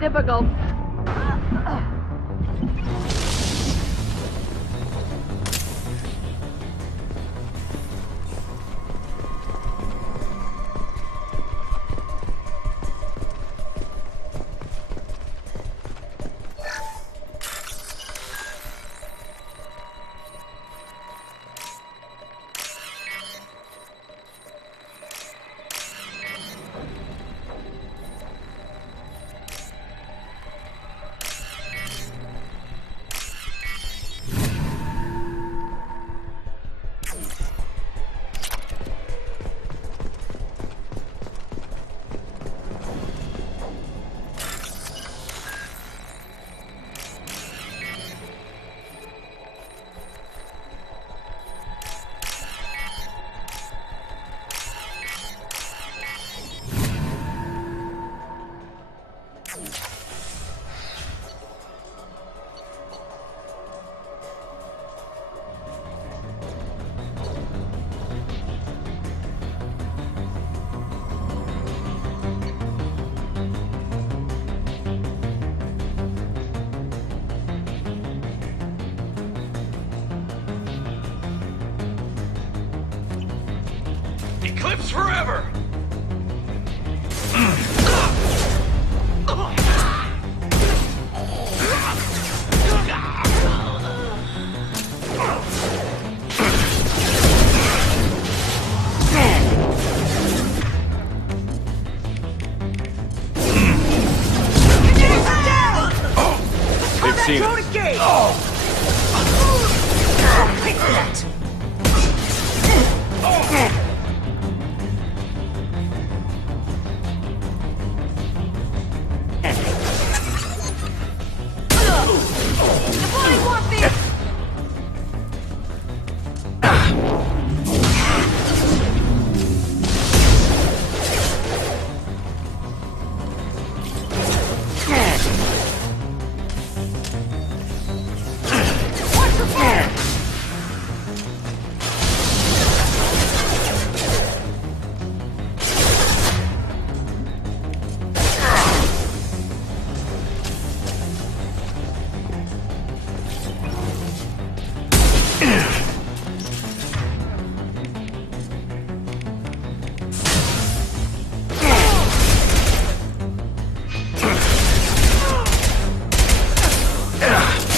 Difficult. Eclipse forever! They've seen it.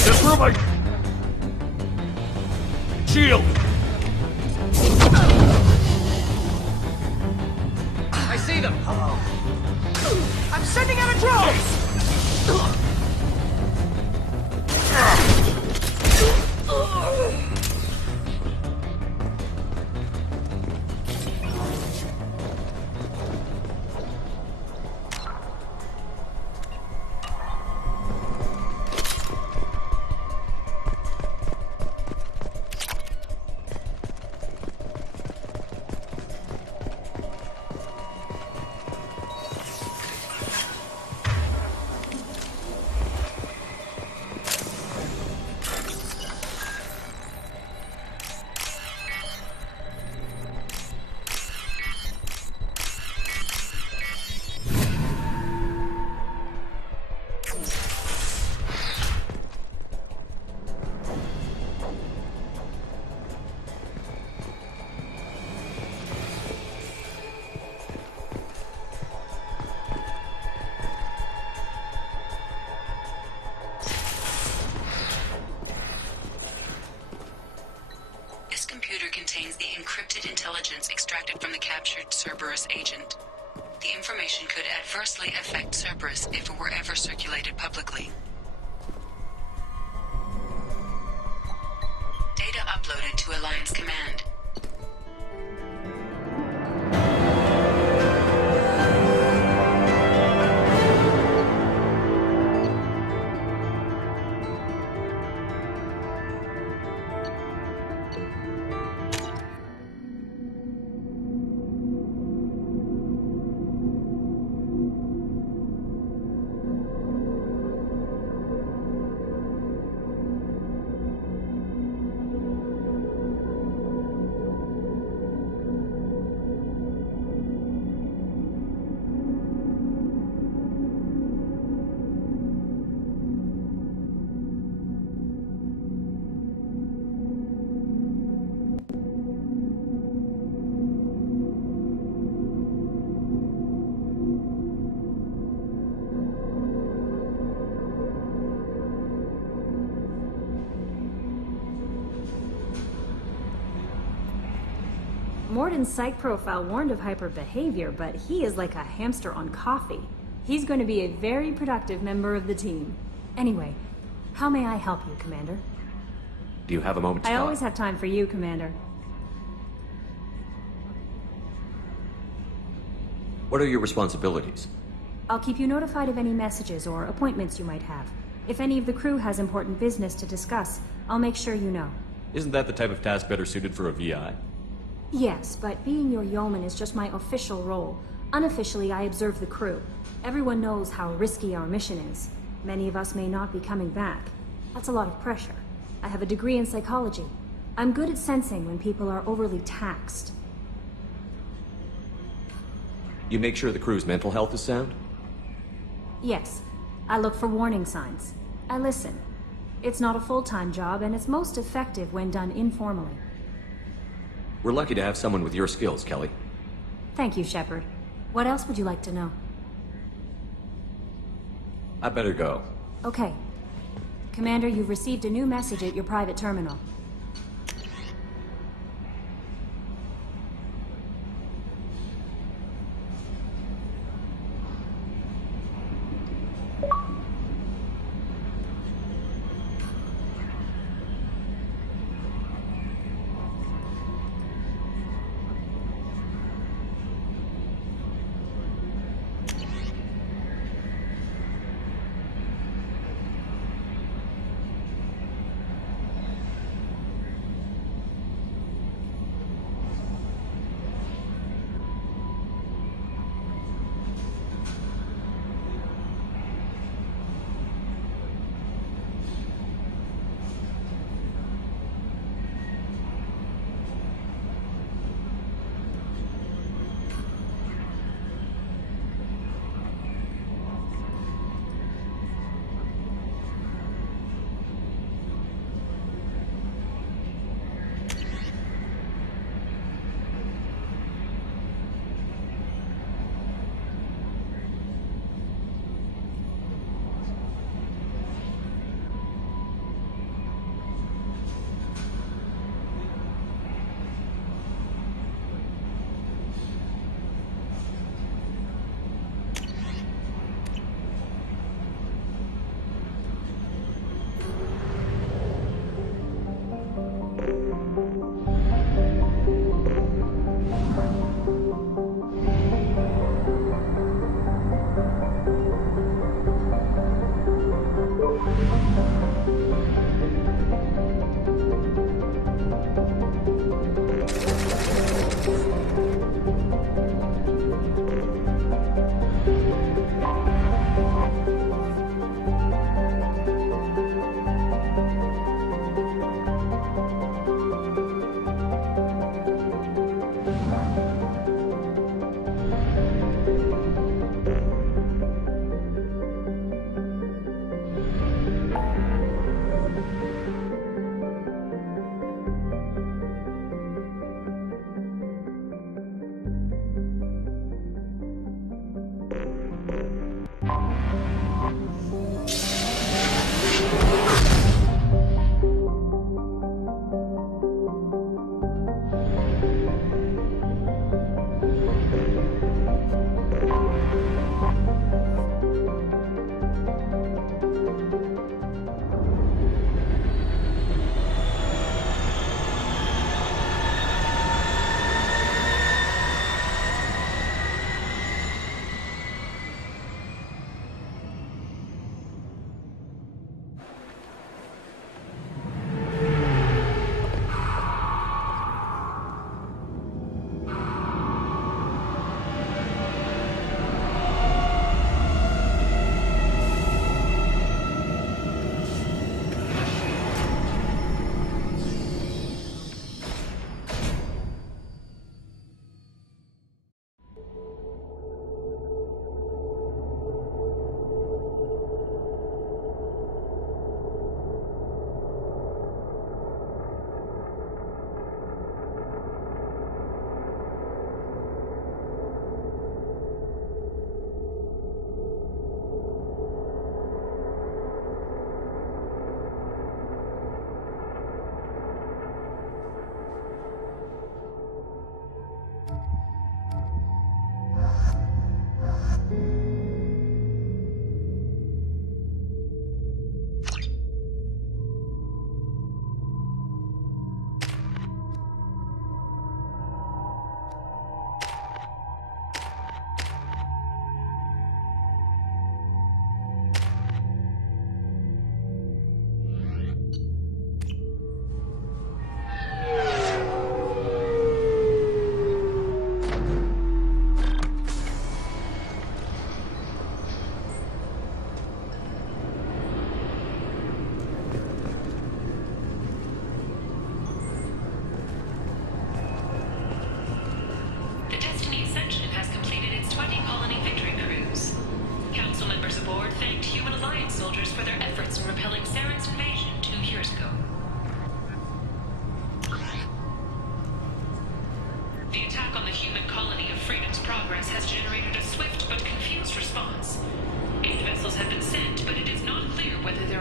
Just for my shield. I see them! I'm sending out a drone! This computer contains the encrypted intelligence extracted from the captured Cerberus agent. The information could adversely affect Cerberus if it were ever circulated publicly. Data uploaded to Alliance Command. Warden's psych profile warned of hyperbehavior, but he is like a hamster on coffee. He's going to be a very productive member of the team. Anyway, how may I help you, Commander? Do you have a moment to I talk? always have time for you, Commander. What are your responsibilities? I'll keep you notified of any messages or appointments you might have. If any of the crew has important business to discuss, I'll make sure you know. Isn't that the type of task better suited for a VI? Yes, but being your yeoman is just my official role. Unofficially, I observe the crew. Everyone knows how risky our mission is. Many of us may not be coming back. That's a lot of pressure. I have a degree in psychology. I'm good at sensing when people are overly taxed. You make sure the crew's mental health is sound? Yes, I look for warning signs. I listen. It's not a full-time job, and it's most effective when done informally. We're lucky to have someone with your skills, Kelly. Thank you, Shepard. What else would you like to know? I better go. Okay. Commander, you've received a new message at your private terminal.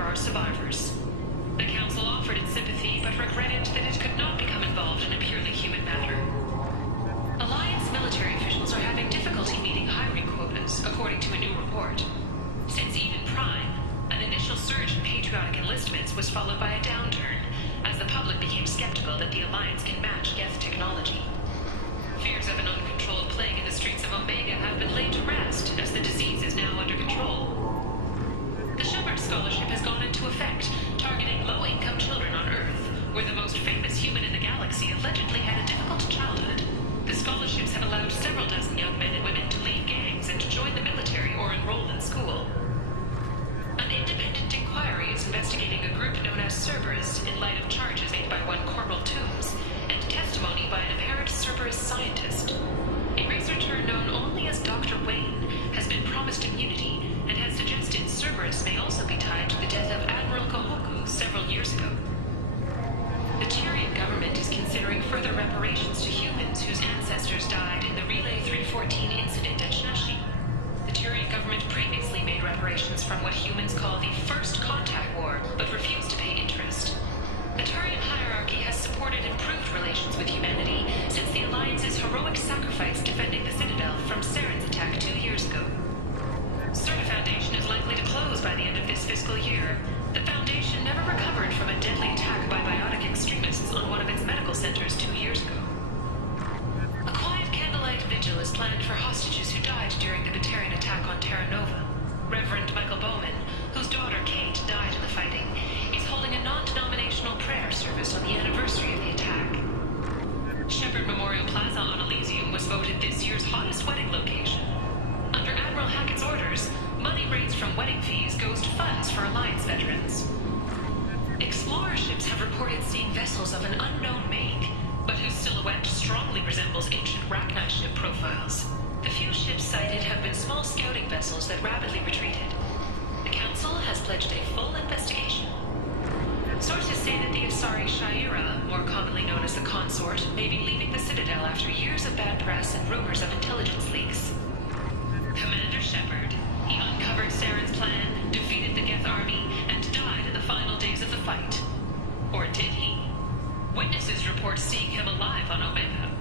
are survivors. The Council offered its sympathy, but regretted that it could not become involved in a purely human matter. Alliance military officials are having difficulty meeting hiring quotas, according to a new report. Since Eden Prime, an initial surge in patriotic enlistments was followed by a downturn, as the public became skeptical that the Alliance can match Geth technology. Fears of an uncontrolled plague in the streets of Omega have been laid to rest, as the disease is now under control. The Shepard Scholarship has gone into effect, targeting low-income children on Earth, where the most famous human in the galaxy allegedly had a difficult childhood. The scholarships have allowed several dozen young men and women to leave gangs and to join the military or enroll in school. An independent inquiry is investigating a group known as Cerberus in light of charges made by one Corporal Toombs and testimony by an apparent Cerberus scientist. A researcher known only as Dr. Wayne has been promised immunity and has suggested Cerberus may also be tied to the death of Admiral Kohoku several years ago. The Tyrian government is considering further reparations to humans whose ancestors died in the Relay 314 incident at Shashi. The Tyrian government previously made reparations from what humans call the First Contact War, but refused to pay interest. The Turian hierarchy has supported improved relations with humanity since the Alliance's heroic sacrifice defending the Citadel from Saren's attack 2 years ago. Certa Foundation is likely to close by the end of this fiscal year. The Foundation never recovered from a deadly attack by biotic extremists on one of its medical centers 2 years ago. A quiet candlelight vigil is planned for hostages who died during the Batarian attack on Terra Nova. Reverend Michael Bowman, whose daughter Kate died in the fighting, is holding a non-denominational prayer service on the anniversary of the attack. Shepard Memorial Plaza on Elysium was voted this year's hottest wedding location. Under Admiral Hackett's orders, money raised from wedding fees goes to funds for Alliance veterans. Explorer ships have reported seeing vessels of an unknown make, but whose silhouette strongly resembles ancient Rachni ship profiles. The few ships sighted have been small scouting vessels that rapidly retreated. The Council has pledged a full investigation. Sources say that the Asari Shaira, more commonly known as the Consort, may be leaving the Citadel after years of bad press and rumors of intelligence leaks. Commander Shepard, he uncovered Saren's plan, defeated the Geth army, and died in the final days of the fight. Or did he? Witnesses report seeing him alive on Omega.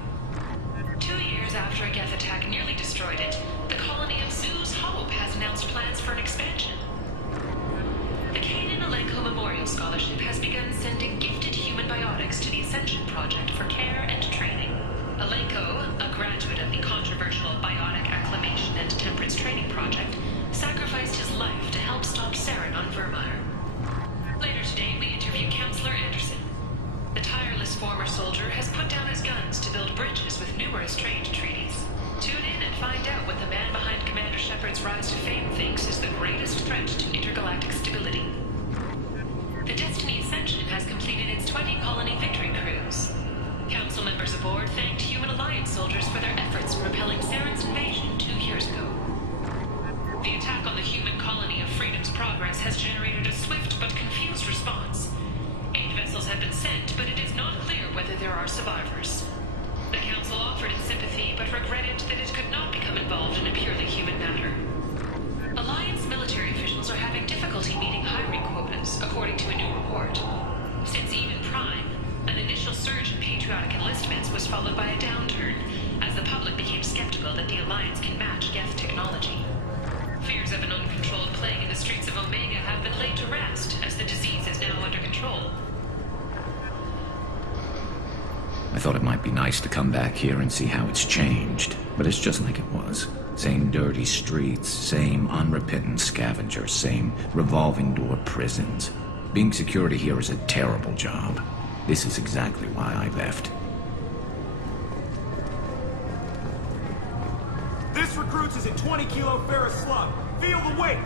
2 years after a Geth attack nearly destroyed it, the colony of Zeus Hope has announced plans for an expansion. The Kanan Alenko Memorial Scholarship has begun sending gifted human biotics to the Ascension Project for care and training. Alenko, a graduate of the controversial Biotic Acclimation and Temperance Training Project, sacrificed his life to help stop Saren on Vermeer. Later today, we interview Counselor Anderson. The tireless former soldier has put down his guns to build bridges with numerous trained treaties. Tune in and find out what the man behind Commander Shepard's rise to fame thinks is the greatest threat to intergalactic stability. The Destiny Ascension has completed its 20-colony victory cruise. Council members aboard thanked Human Alliance soldiers for their efforts in repelling Saren's invasion 2 years ago. The attack on the human colony of Freedom's Progress has generated a swift but confused response. 8 vessels have been sent, but it is not clear whether there are survivors. The Council offered its sympathy, but regretted that it could not become involved in a purely human matter. Alliance military officials are having difficulty meeting hiring quotas, according to a new report. Since Eden Prime, an initial surge in patriotic enlistments was followed by a downturn, as the public became skeptical that the Alliance can match Geth technology. Fears of an uncontrolled plague in the streets of Omega have been laid to rest, as the disease is now under control. I thought it might be nice to come back here and see how it's changed, but it's just like it was. Same dirty streets, same unrepentant scavengers, same revolving door prisons. Being security here is a terrible job. This is exactly why I left. This recruits is a 20-kilo ferrous slug. Feel the weight!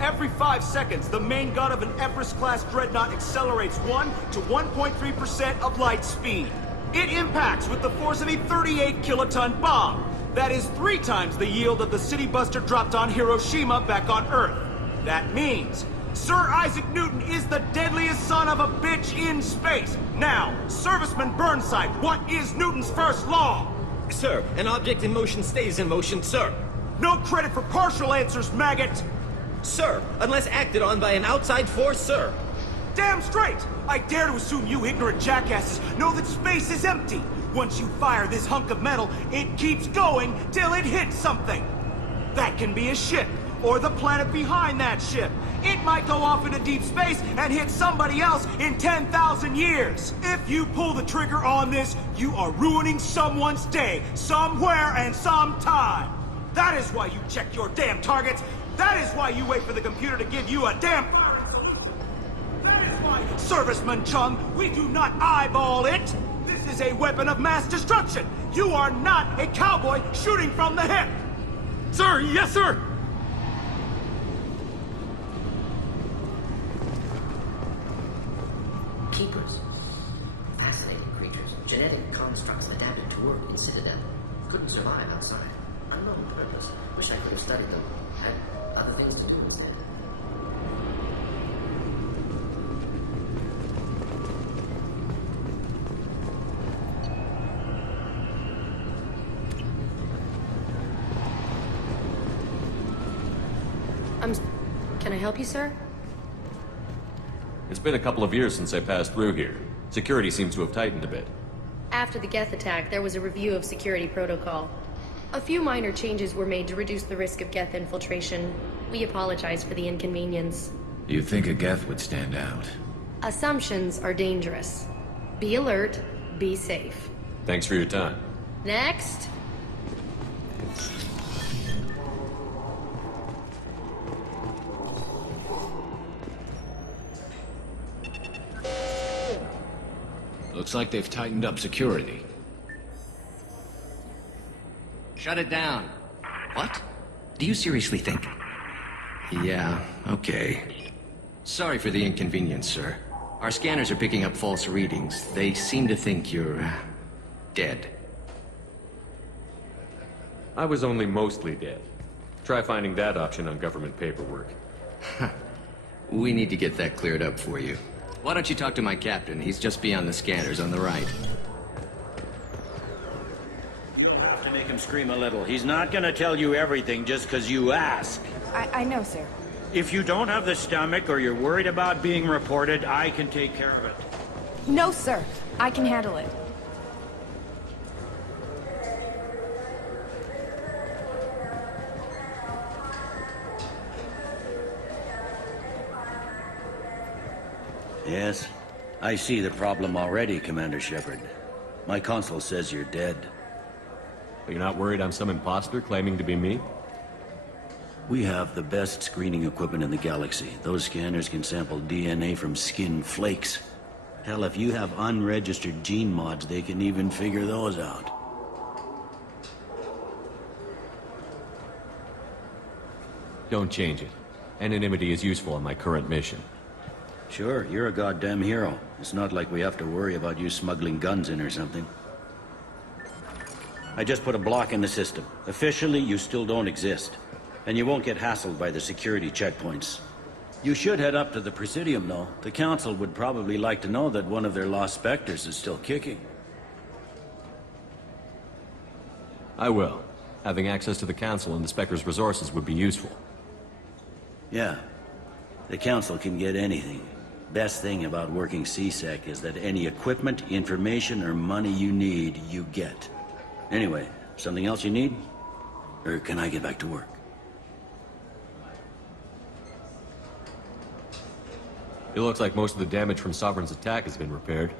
Every 5 seconds, the main gun of an Everest-class dreadnought accelerates 1 to 1.3% of light speed. It impacts with the force of a 38-kiloton bomb. That is 3 times the yield of the city buster dropped on Hiroshima back on Earth. That means Sir Isaac Newton is the deadliest son of a bitch in space. Now, Serviceman Burnside, what is Newton's first law? Sir, an object in motion stays in motion, sir. No credit for partial answers, maggot! Sir, unless acted on by an outside force, sir. Damn straight! I dare to assume you ignorant jackasses know that space is empty. Once you fire this hunk of metal, it keeps going till it hits something. That can be a ship, or the planet behind that ship. It might go off into deep space and hit somebody else in 10,000 years. If you pull the trigger on this, you are ruining someone's day, somewhere and sometime. That is why you check your damn targets. That is why you wait for the computer to give you a damn firing solution. That is why, Serviceman Chung, we do not eyeball it. This is a weapon of mass destruction. You are not a cowboy shooting from the hip. Sir, yes, sir! Keepers. Fascinating creatures. Genetic constructs adapted to work in Citadel. Couldn't survive outside. Unknown purpose. Wish I could have studied them. Had other things to do instead. Can I help you, sir? It's been a couple of years since I passed through here. Security seems to have tightened a bit. After the Geth attack, there was a review of security protocol. A few minor changes were made to reduce the risk of Geth infiltration. We apologize for the inconvenience. You think a Geth would stand out? Assumptions are dangerous. Be alert, be safe. Thanks for your time. Next! Looks like they've tightened up security. Shut it down. What? Do you seriously think? Yeah, okay. Sorry for the inconvenience, sir. Our scanners are picking up false readings. They seem to think you're... dead. I was only mostly dead. Try finding that option on government paperwork. We need to get that cleared up for you. Why don't you talk to my captain? He's just beyond the scanners on the right. You'll have to make him scream a little. He's not gonna tell you everything just because you ask. I know, sir. If you don't have the stomach or you're worried about being reported, I can take care of it. No, sir. I can handle it. Yes, I see the problem already, Commander Shepard. My console says you're dead. You're not worried I'm some imposter claiming to be me? We have the best screening equipment in the galaxy. Those scanners can sample DNA from skin flakes. Hell, if you have unregistered gene mods, they can even figure those out. Don't change it. Anonymity is useful on my current mission. Sure, you're a goddamn hero. It's not like we have to worry about you smuggling guns in or something. I just put a block in the system. Officially, you still don't exist. And you won't get hassled by the security checkpoints. You should head up to the Presidium, though. The Council would probably like to know that one of their lost Spectres is still kicking. I will. Having access to the Council and the Spectre's resources would be useful. Yeah. The Council can get anything. Best thing about working CSEC is that any equipment, information, or money you need, you get. Anyway, something else you need? Or can I get back to work? It looks like most of the damage from Sovereign's attack has been repaired.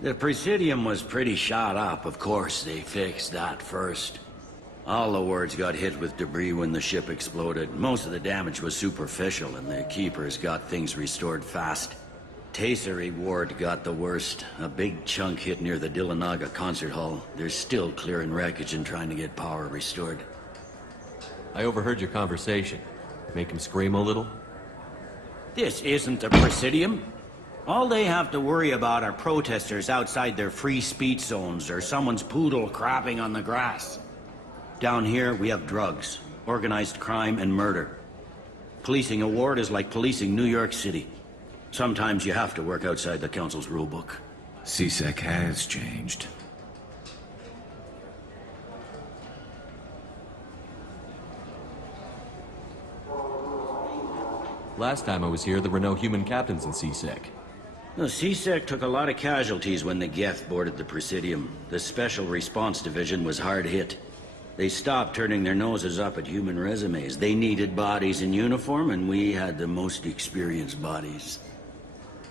The Presidium was pretty shot up, of course. They fixed that first. All the wards got hit with debris when the ship exploded. Most of the damage was superficial, and the Keepers got things restored fast. Tasery Ward got the worst. A big chunk hit near the Dillanaga concert hall. They're still clearing wreckage and trying to get power restored. I overheard your conversation. Make him scream a little? This isn't the Presidium. All they have to worry about are protesters outside their free speech zones or someone's poodle crapping on the grass. Down here, we have drugs, organized crime, and murder. Policing a ward is like policing New York City. Sometimes you have to work outside the Council's rulebook. CSEC has changed. Last time I was here, there were no human captains in CSEC. The CSEC took a lot of casualties when the Geth boarded the Presidium. The Special Response Division was hard hit. They stopped turning their noses up at human resumes. They needed bodies in uniform, and we had the most experienced bodies.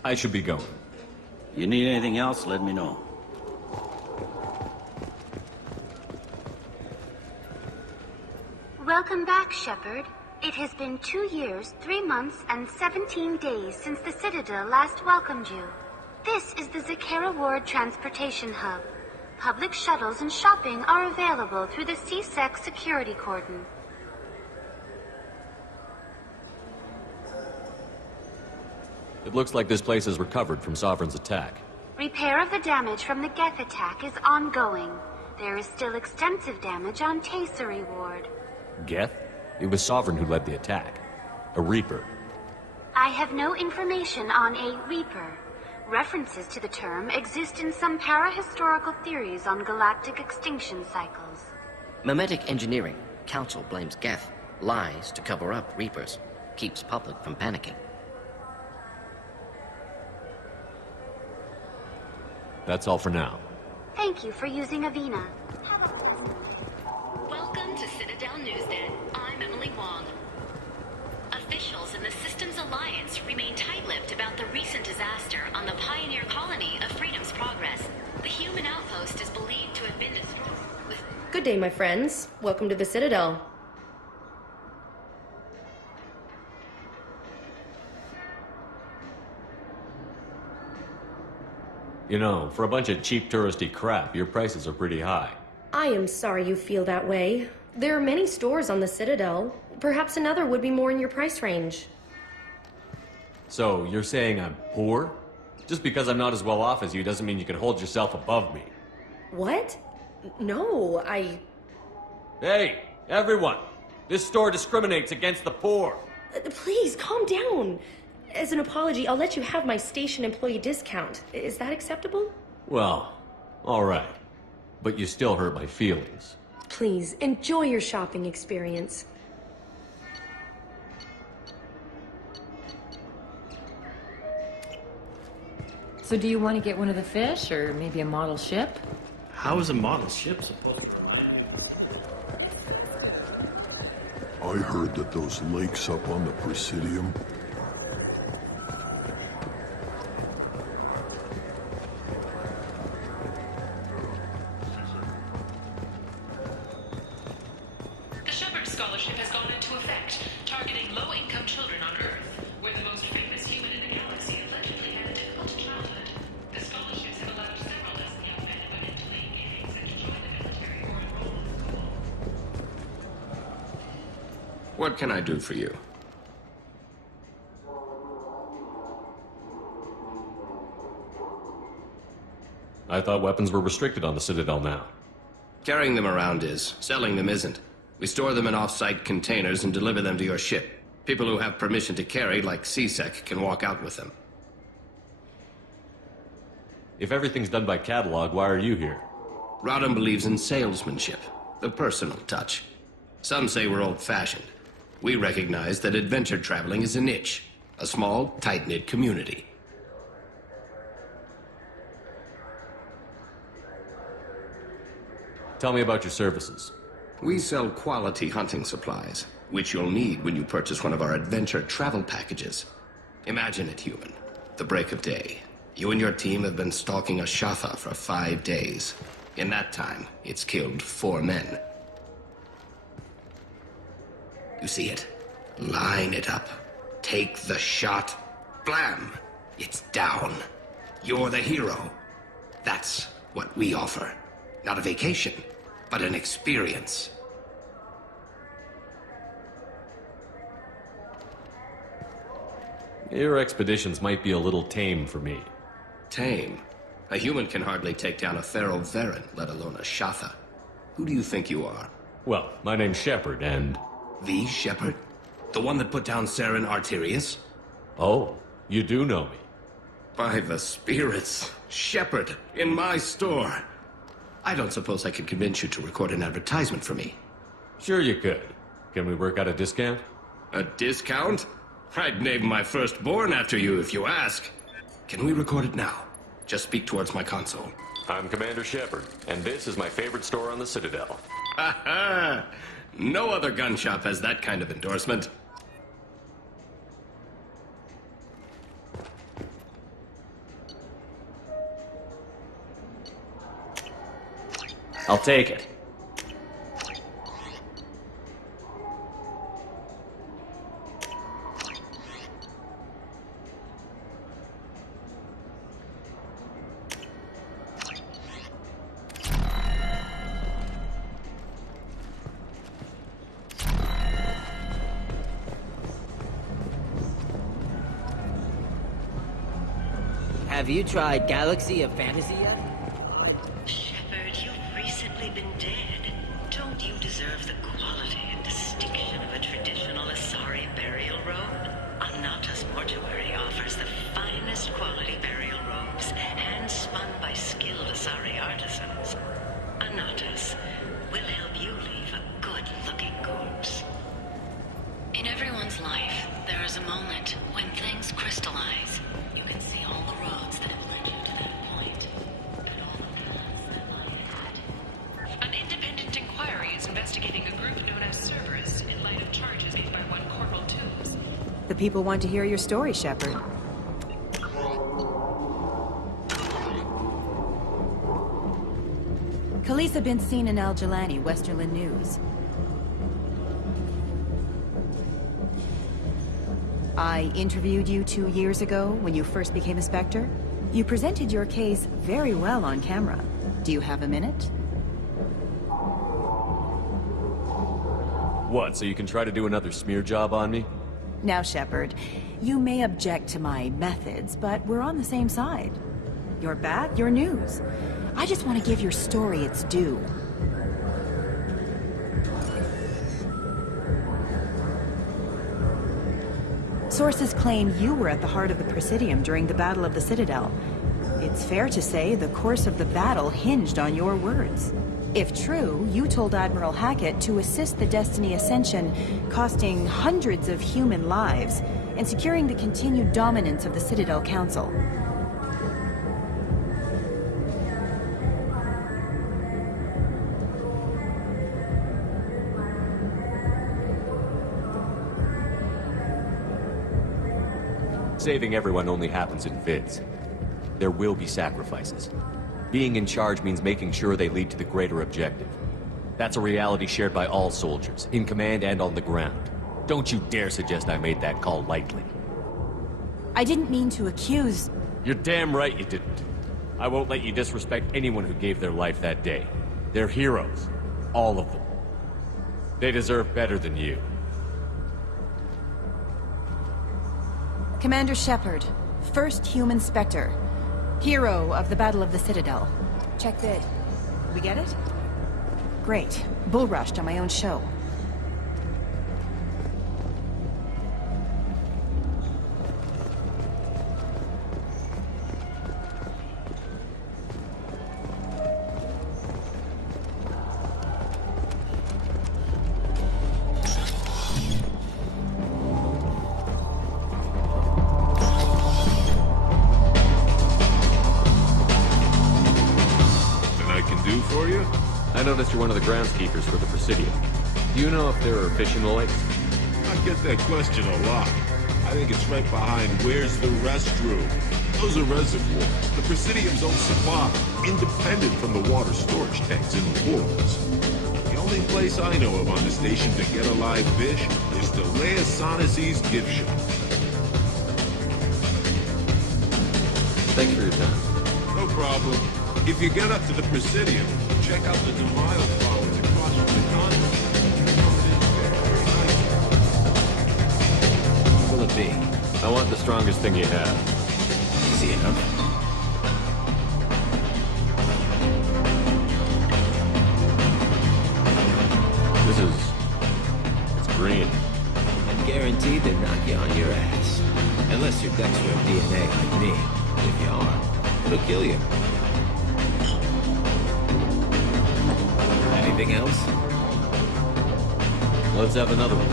I should be going. You need anything else, let me know. Welcome back, Shepard. It has been 2 years, 3 months, and 17 days since the Citadel last welcomed you. This is the Zakera Ward Transportation Hub. Public shuttles and shopping are available through the CSEC security cordon. It looks like this place is recovered from Sovereign's attack. Repair of the damage from the Geth attack is ongoing. There is still extensive damage on Tasery Ward. Geth? It was Sovereign who led the attack. A Reaper. I have no information on a Reaper. References to the term exist in some parahistorical theories on galactic extinction cycles. Memetic engineering. Council blames Geth. Lies to cover up Reapers. Keeps public from panicking. That's all for now. Thank you for using Avina. Welcome to Citadel Newsnet. I'm Emily Wong. Officials in the Systems Alliance remain tight-lipped about the recent disaster on the pioneer colony of Freedom's Progress. The human outpost is believed to have been destroyed with... Good day, my friends. Welcome to the Citadel. You know, for a bunch of cheap touristy crap, your prices are pretty high. I am sorry you feel that way. There are many stores on the Citadel. Perhaps another would be more in your price range. So, you're saying I'm poor? Just because I'm not as well off as you doesn't mean you can hold yourself above me. What? No, Hey, everyone! This store discriminates against the poor! Please, calm down. As an apology, I'll let you have my station employee discount. Is that acceptable? Well, alright. But you still hurt my feelings. Please, enjoy your shopping experience. So do you want to get one of the fish, or maybe a model ship? How is a model ship supposed to land? I heard that those lakes up on the Presidium... The Shepard Scholarship has gone into effect, targeting low-income children on Earth, where the most famous human in the galaxy allegedly had a difficult childhood. The scholarships have allowed several dozen young men and women to leave gangs and to join the military or enroll in school. What can I do for you? I thought weapons were restricted on the Citadel now. Carrying them around is. Selling them isn't. We store them in off-site containers and deliver them to your ship. People who have permission to carry, like CSEC, can walk out with them. If everything's done by catalog, why are you here? Rodham believes in salesmanship, the personal touch. Some say we're old-fashioned. We recognize that adventure traveling is a niche, a small, tight-knit community. Tell me about your services. We sell quality hunting supplies, which you'll need when you purchase one of our adventure travel packages. Imagine it, human. The break of day. You and your team have been stalking a Shatha for 5 days. In that time, it's killed 4 men. You see it? Line it up. Take the shot. Blam! It's down. You're the hero. That's what we offer. Not a vacation, but an experience. Your expeditions might be a little tame for me. Tame? A human can hardly take down a Pharaoh Varen, let alone a Shatha. Who do you think you are? Well, my name's Shepard, and... The Shepard? The one that put down Saren Arterius? Oh, you do know me. By the spirits. Shepard, in my store. I don't suppose I could convince you to record an advertisement for me. Sure you could. Can we work out a discount? A discount? I'd name my firstborn after you if you ask. Can we record it now? Just speak towards my console. I'm Commander Shepard, and this is my favorite store on the Citadel. Ha ha! No other gun shop has that kind of endorsement. I'll take it. Have you tried Galaxy of Fantasy yet? Shepard, you've recently been dead. Don't you deserve the quality and distinction of a traditional Asari burial robe? Anata's mortuary offers the finest quality burial robes, hand-spun by skilled Asari artisans. Anata's will help you leave a good-looking corpse. In everyone's life, there is a moment when things crystallize. You can see all the roads that have led you to that point, and all the paths that lie ahead. An independent inquiry is investigating a group known as Cerberus in light of charges made by one Corporal Toombs. The people want to hear your story, Shepard. Khaleesa been seen in Al Jalani, Westerland News. I interviewed you 2 years ago when you first became a Spectre. You presented your case very well on camera. Do you have a minute? What, so you can try to do another smear job on me? Now, Shepard, you may object to my methods, but we're on the same side. You're back, your news. I just want to give your story its due. Sources claim you were at the heart of the Presidium during the Battle of the Citadel. It's fair to say the course of the battle hinged on your words. If true, you told Admiral Hackett to assist the Destiny Ascension, costing hundreds of human lives, and securing the continued dominance of the Citadel Council. Saving everyone only happens in fits. There will be sacrifices. Being in charge means making sure they lead to the greater objective. That's a reality shared by all soldiers, in command and on the ground. Don't you dare suggest I made that call lightly. I didn't mean to accuse... You're damn right you didn't. I won't let you disrespect anyone who gave their life that day. They're heroes. All of them. They deserve better than you. Commander Shepard, first human Spectre. Hero of the Battle of the Citadel. Check bid. We get it? Great. Bull rushed on my own show. I noticed you're one of the groundskeepers for the Presidium. Do you know if there are fish in the lakes? I get that question a lot. I think it's right behind where's the restroom. Those are reservoirs. The Presidium's own supply, independent from the water storage tanks in the walls. The only place I know of on the station to get a live fish is the Leia Sonasy's gift shop. Thanks for your time. No problem. If you get up to the Presidium, check out the Demile flowers across from the convent. What will it be? I want the strongest thing you have. Easy enough. It's green. I'm guaranteed to knock you on your ass. Unless you're Dexter of DNA like me. If you are, it'll kill you. Anything else? Let's have another one.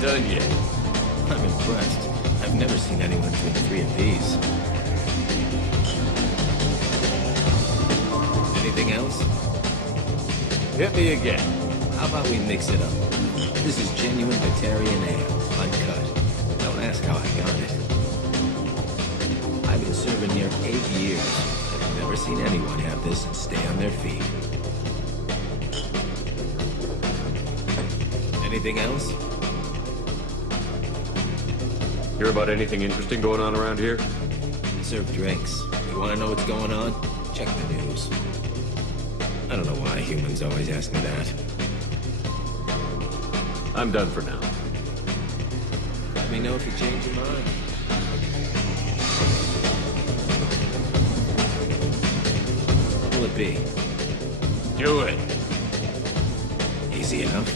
done yet. I'm impressed. I've never seen anyone drink 3 of these. Anything else? Hit me again. How about we mix it up? This is genuine Batarian ale, uncut. Don't ask how I got it. I've been serving here 8 years. I've never seen anyone have this and stay on their feet. Anything else? Hear about anything interesting going on around here? Serve drinks. You want to know what's going on? Check the news. I don't know why humans always ask me that. I'm done for now. Let me know if you change your mind. What will it be? Do it. Easy enough.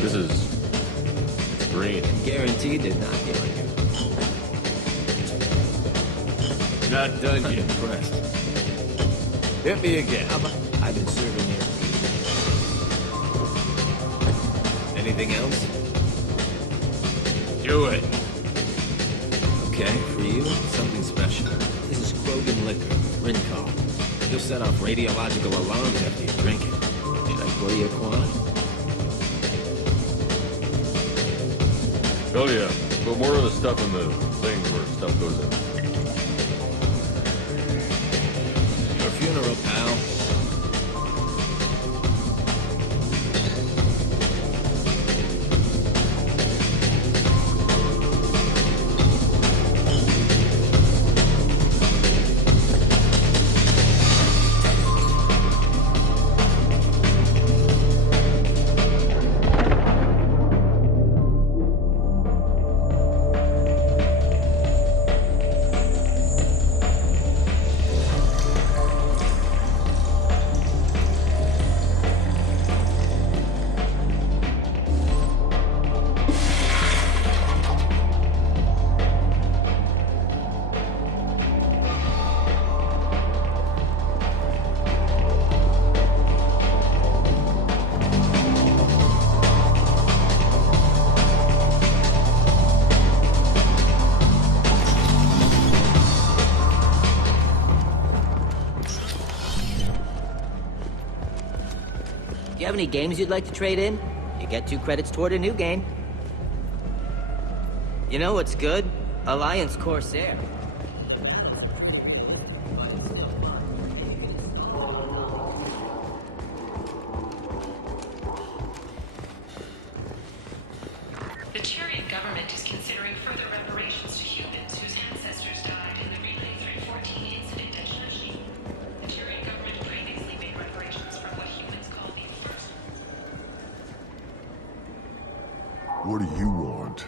This is... it's green. Guaranteed to knock you on your... Not done I'm yet. impressed. Hit me again. I've been serving here. Anything else? Do it. Okay, for you, something special. This is Krogan liquor, Rincol. You'll set off radiological alarms after you drink it. Did I pour you a quad? Oh yeah. Put more of the stuff in the thing where stuff goes in. Your funeral, pal. Do you have any games you'd like to trade in? You get 2 credits toward a new game. You know what's good? Alliance Corsair. The Turian government is considering further reparations to humans whose ancestors died in the Relay 314 incident at Trilogy. The Turian government previously made reparations for what humans call the first... What do you want?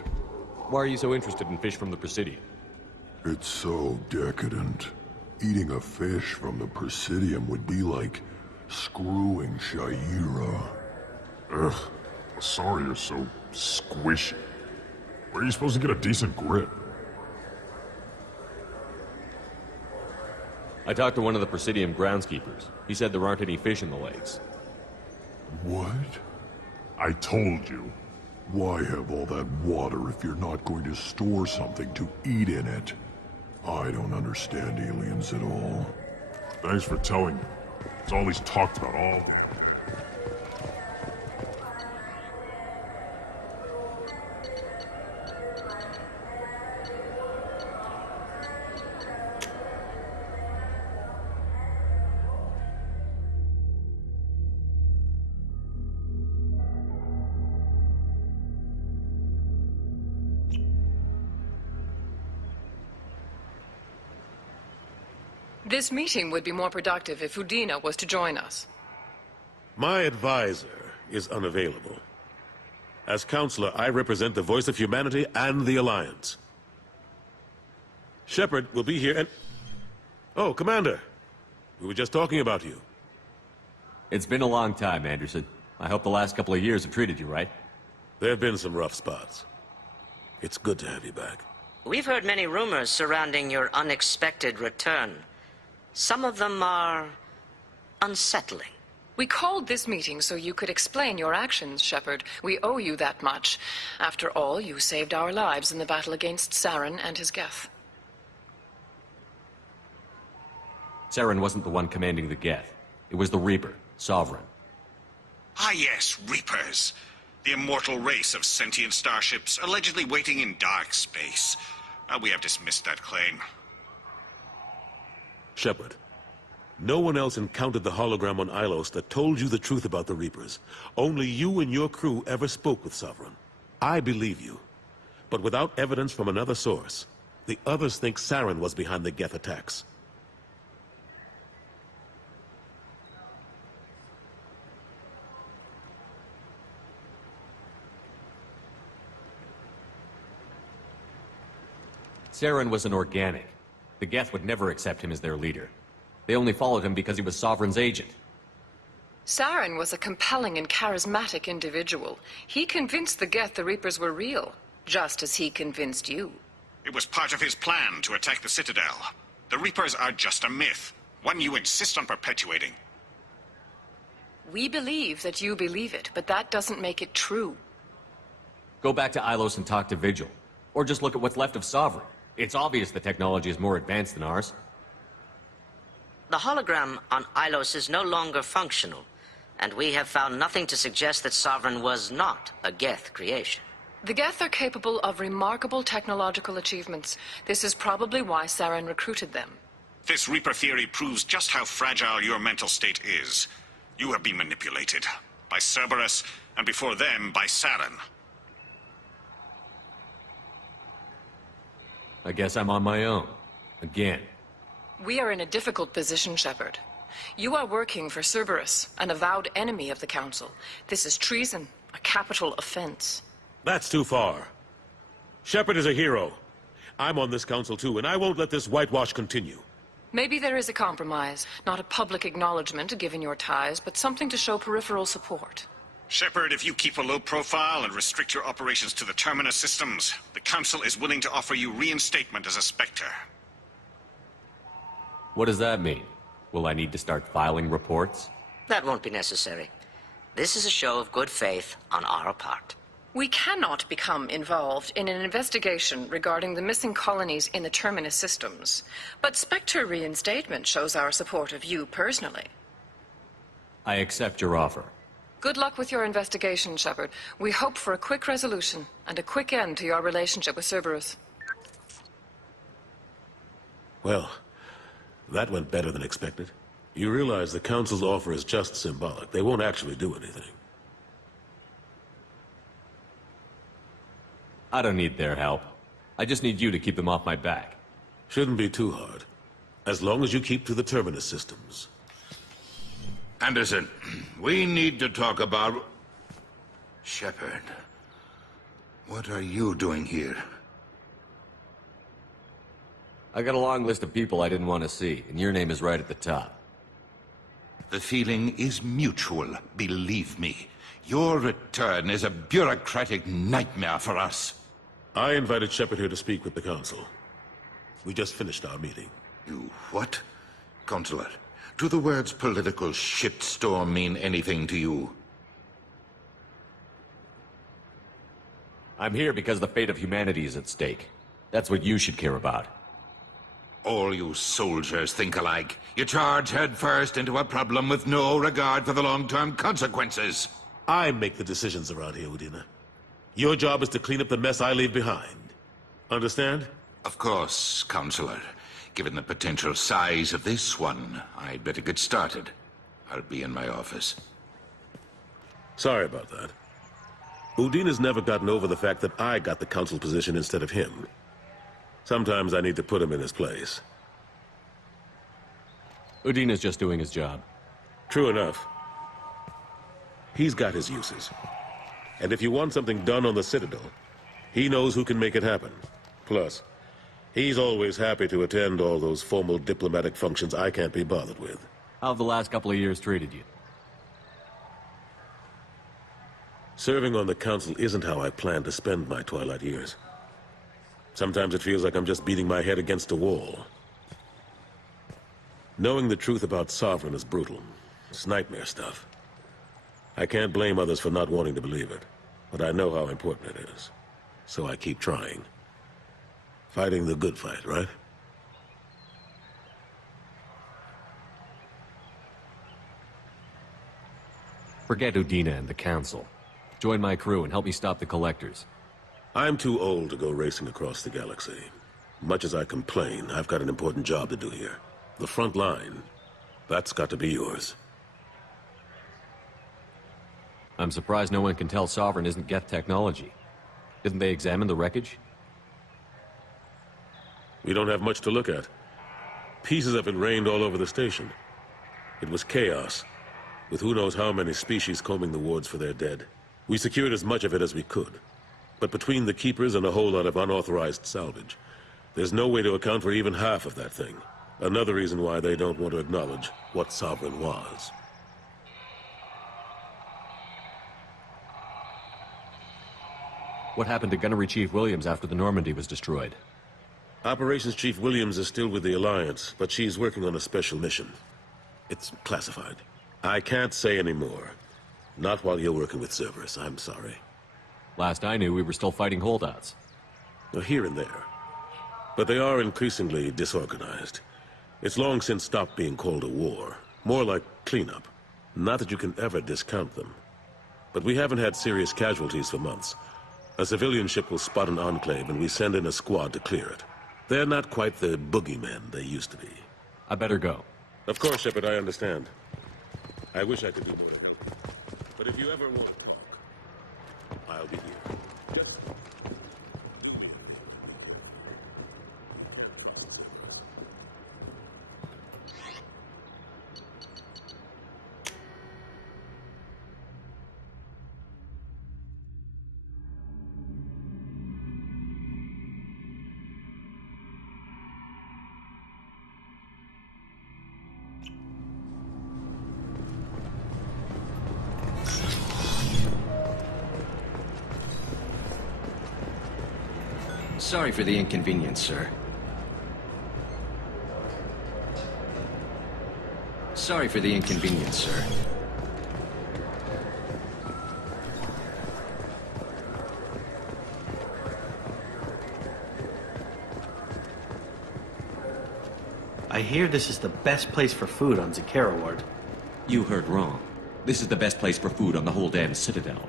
Why are you so interested in fish from the Presidium? It's so decadent. Eating a fish from the Presidium would be like screwing Shaira. Ugh. Sorry you're so squishy. Where are you supposed to get a decent grip? I talked to one of the Presidium groundskeepers. He said there aren't any fish in the lakes. What? I told you. Why have all that water if you're not going to store something to eat in it? I don't understand aliens at all. Thanks for telling me. It's all he's talked about all day. This meeting would be more productive if Udina was to join us. My advisor is unavailable. As counselor, I represent the voice of humanity and the Alliance. Shepard will be here and... Oh, Commander. We were just talking about you. It's been a long time, Anderson. I hope the last couple of years have treated you right. There have been some rough spots. It's good to have you back. We've heard many rumors surrounding your unexpected return. Some of them are unsettling. We called this meeting so you could explain your actions, Shepard. We owe you that much. After all, you saved our lives in the battle against Saren and his Geth. Saren wasn't the one commanding the Geth. It was the Reaper, Sovereign. Ah yes, Reapers. The immortal race of sentient starships allegedly waiting in dark space. We have dismissed that claim. Shepard, no one else encountered the hologram on Ilos that told you the truth about the Reapers. Only you and your crew ever spoke with Sovereign. I believe you. But without evidence from another source, the others think Saren was behind the Geth attacks. Saren was an organic. The Geth would never accept him as their leader. They only followed him because he was Sovereign's agent. Saren was a compelling and charismatic individual. He convinced the Geth the Reapers were real, just as he convinced you. It was part of his plan to attack the Citadel. The Reapers are just a myth, one you insist on perpetuating. We believe that you believe it, but that doesn't make it true. Go back to Ilos and talk to Vigil. Or just look at what's left of Sovereign. It's obvious the technology is more advanced than ours. The hologram on Ilos is no longer functional, and we have found nothing to suggest that Sovereign was not a Geth creation. The Geth are capable of remarkable technological achievements. This is probably why Saren recruited them. This Reaper theory proves just how fragile your mental state is. You have been manipulated. By Cerberus, and before them, by Saren. I guess I'm on my own. Again. We are in a difficult position, Shepard. You are working for Cerberus, an avowed enemy of the Council. This is treason, a capital offense. That's too far. Shepard is a hero. I'm on this council too, and I won't let this whitewash continue. Maybe there is a compromise. Not a public acknowledgement given your ties, but something to show peripheral support. Shepard, if you keep a low profile and restrict your operations to the Terminus systems, the Council is willing to offer you reinstatement as a Spectre. What does that mean? Will I need to start filing reports? That won't be necessary. This is a show of good faith on our part. We cannot become involved in an investigation regarding the missing colonies in the Terminus systems. But Spectre reinstatement shows our support of you personally. I accept your offer. Good luck with your investigation, Shepard. We hope for a quick resolution and a quick end to your relationship with Cerberus. Well, that went better than expected. You realize the Council's offer is just symbolic. They won't actually do anything. I don't need their help. I just need you to keep them off my back. Shouldn't be too hard. As long as you keep to the Terminus systems. Anderson, we need to talk about... Shepard, what are you doing here? I got a long list of people I didn't want to see, and your name is right at the top. The feeling is mutual, believe me. Your return is a bureaucratic nightmare for us. I invited Shepard here to speak with the Council. We just finished our meeting. You what? Consular, do the words political shitstorm mean anything to you? I'm here because the fate of humanity is at stake. That's what you should care about. All you soldiers think alike. You charge headfirst into a problem with no regard for the long-term consequences. I make the decisions around here, Udina. Your job is to clean up the mess I leave behind. Understand? Of course, Counselor. Given the potential size of this one, I'd better get started. I'll be in my office. Sorry about that. Udina's never gotten over the fact that I got the Council position instead of him. Sometimes I need to put him in his place. Udina's just doing his job. True enough. He's got his uses. And if you want something done on the Citadel, he knows who can make it happen. Plus, he's always happy to attend all those formal diplomatic functions I can't be bothered with. How have the last couple of years treated you? Serving on the Council isn't how I plan to spend my twilight years. Sometimes it feels like I'm just beating my head against a wall. Knowing the truth about Sovereign is brutal, It's nightmare stuff. I can't blame others for not wanting to believe it, but I know how important it is. So I keep trying. Fighting the good fight, right? Forget Udina and the Council. Join my crew and help me stop the Collectors. I'm too old to go racing across the galaxy. Much as I complain, I've got an important job to do here. The front line, that's got to be yours. I'm surprised no one can tell Sovereign isn't Geth technology. Didn't they examine the wreckage? We don't have much to look at. Pieces of it rained all over the station. It was chaos, with who knows how many species combing the wards for their dead. We secured as much of it as we could. But between the Keepers and a whole lot of unauthorized salvage, there's no way to account for even half of that thing. Another reason why they don't want to acknowledge what Sovereign was. What happened to Gunnery Chief Williams after the Normandy was destroyed? Operations Chief Williams is still with the Alliance, but she's working on a special mission. It's classified. I can't say any more. Not while you're working with Cerberus, I'm sorry. Last I knew, we were still fighting holdouts. Here and there. But they are increasingly disorganized. It's long since stopped being called a war. More like cleanup. Not that you can ever discount them. But we haven't had serious casualties for months. A civilian ship will spot an enclave and we send in a squad to clear it. They're not quite the boogeymen they used to be. I better go. Of course, Shepard, I understand. I wish I could do more to help. But if you ever want to talk, I'll be here. Just... Sorry for the inconvenience, sir. Sorry for the inconvenience, sir. I hear this is the best place for food on Zakera Ward. You heard wrong. This is the best place for food on the whole damn Citadel.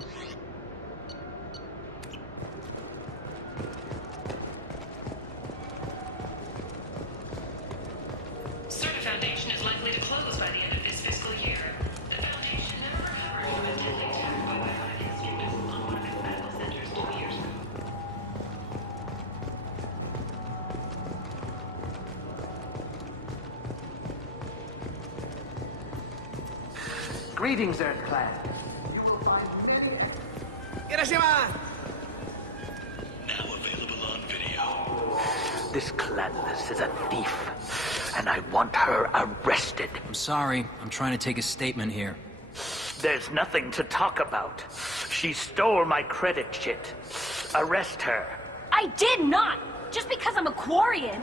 Greetings, Earth Clan. You will find many... Hiroshima! Now available on video. This clanless is a thief, and I want her arrested. I'm sorry. I'm trying to take a statement here. There's nothing to talk about. She stole my credit shit. Arrest her. I did not! Just because I'm a Quarian.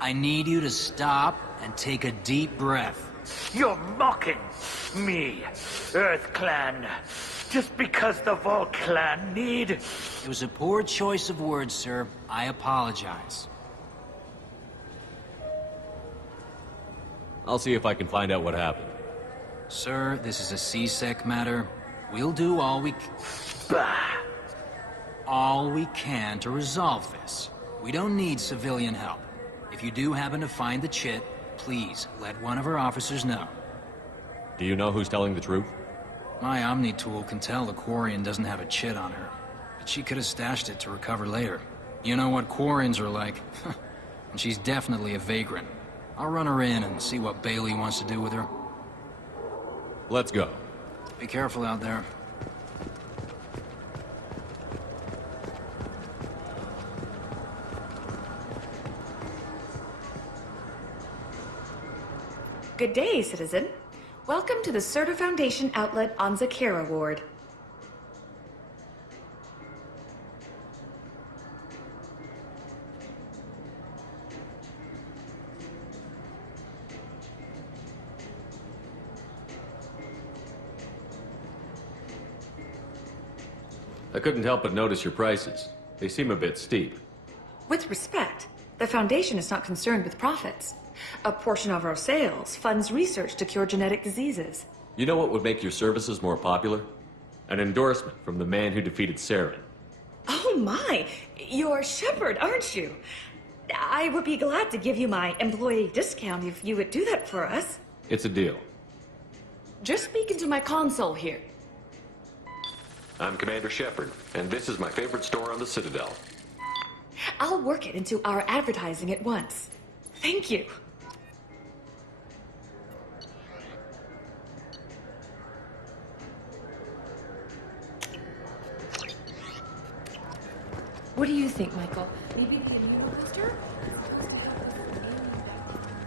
I need you to stop and take a deep breath. You're mocking me, Earth Clan. Just because the Vol Clan need... It was a poor choice of words, sir. I apologize. I'll see if I can find out what happened. Sir, this is a C-Sec matter. We'll do all we can to resolve this. We don't need civilian help. If you do happen to find the chit, please let one of our officers know. Do you know who's telling the truth? My Omni tool can tell the Quarian doesn't have a chit on her, but she could have stashed it to recover later. You know what Quarians are like. And she's definitely a vagrant. I'll run her in and see what Bailey wants to do with her. Let's go. Be careful out there. Good day, citizen. Welcome to the Certa Foundation outlet on Zakera Ward. I couldn't help but notice your prices. They seem a bit steep. With respect, the Foundation is not concerned with profits. A portion of our sales funds research to cure genetic diseases. You know what would make your services more popular? An endorsement from the man who defeated Saren. Oh my! You're Shepard, aren't you? I would be glad to give you my employee discount if you would do that for us. It's a deal. Just speak into my console here. I'm Commander Shepard, and this is my favorite store on the Citadel. I'll work it into our advertising at once. Thank you. What do you think, Michael? Maybe the immune booster?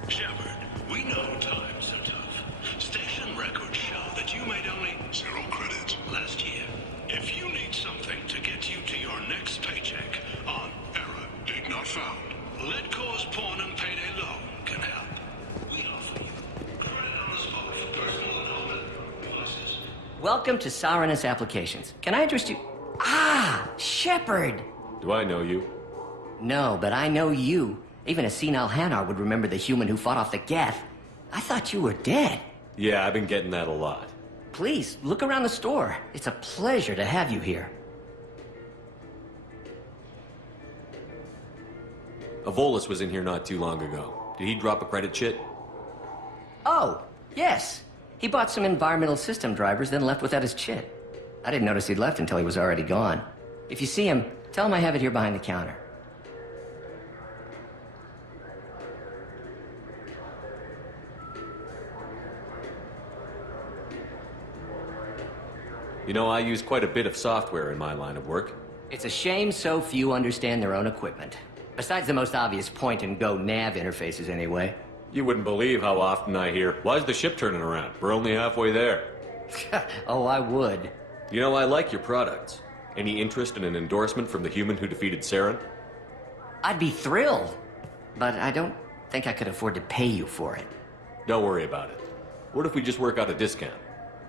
Shepard, we know times are tough. Station records show that you made only 0 credits last year. If you need something to get you to your next paycheck on error, dig not found, let cause pawn and payday loan can help. We offer you credit on the spot for personal enrollment devices. Welcome to Saranus Applications. Can I address you? Ah, Shepard! Do I know you? No, but I know you. Even a senile Hanar would remember the human who fought off the Geth. I thought you were dead. Yeah, I've been getting that a lot. Please, look around the store. It's a pleasure to have you here. Avolis was in here not too long ago. Did he drop a credit chit? Oh, yes. He bought some environmental system drivers, then left without his chit. I didn't notice he'd left until he was already gone. If you see him, tell him I have it here behind the counter. You know, I use quite a bit of software in my line of work. It's a shame so few understand their own equipment. Besides the most obvious point-and-go nav interfaces, anyway. You wouldn't believe how often I hear, "Why's the ship turning around? We're only halfway there." Oh, I would. You know, I like your products. Any interest in an endorsement from the human who defeated Saren? I'd be thrilled. But I don't think I could afford to pay you for it. Don't worry about it. What if we just work out a discount?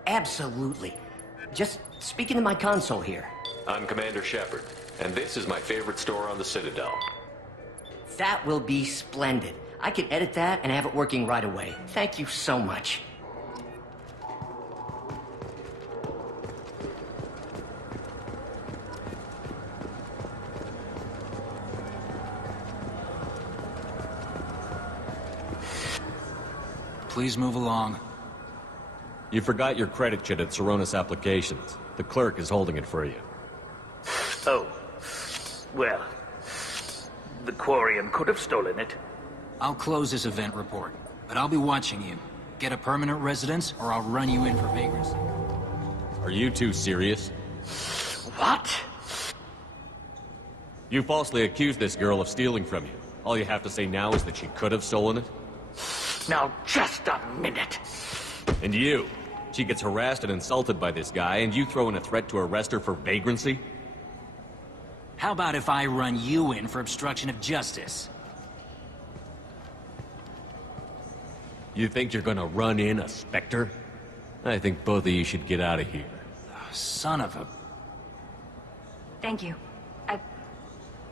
Absolutely. Just speak into my console here. I'm Commander Shepard, and this is my favorite store on the Citadel. That will be splendid. I can edit that and have it working right away. Thank you so much. Please move along. You forgot your credit chit at Saranus Applications. The clerk is holding it for you. Oh. Well, the Quarian could have stolen it. I'll close this event report, but I'll be watching you. Get a permanent residence, or I'll run you in for vagrancy. Are you two serious? What? You falsely accused this girl of stealing from you. All you have to say now is that she could have stolen it? Now, just a minute. And you? She gets harassed and insulted by this guy, and you throw in a threat to arrest her for vagrancy? How about if I run you in for obstruction of justice? You think you're gonna run in a Spectre? I think both of you should get out of here. Son of a... Thank you.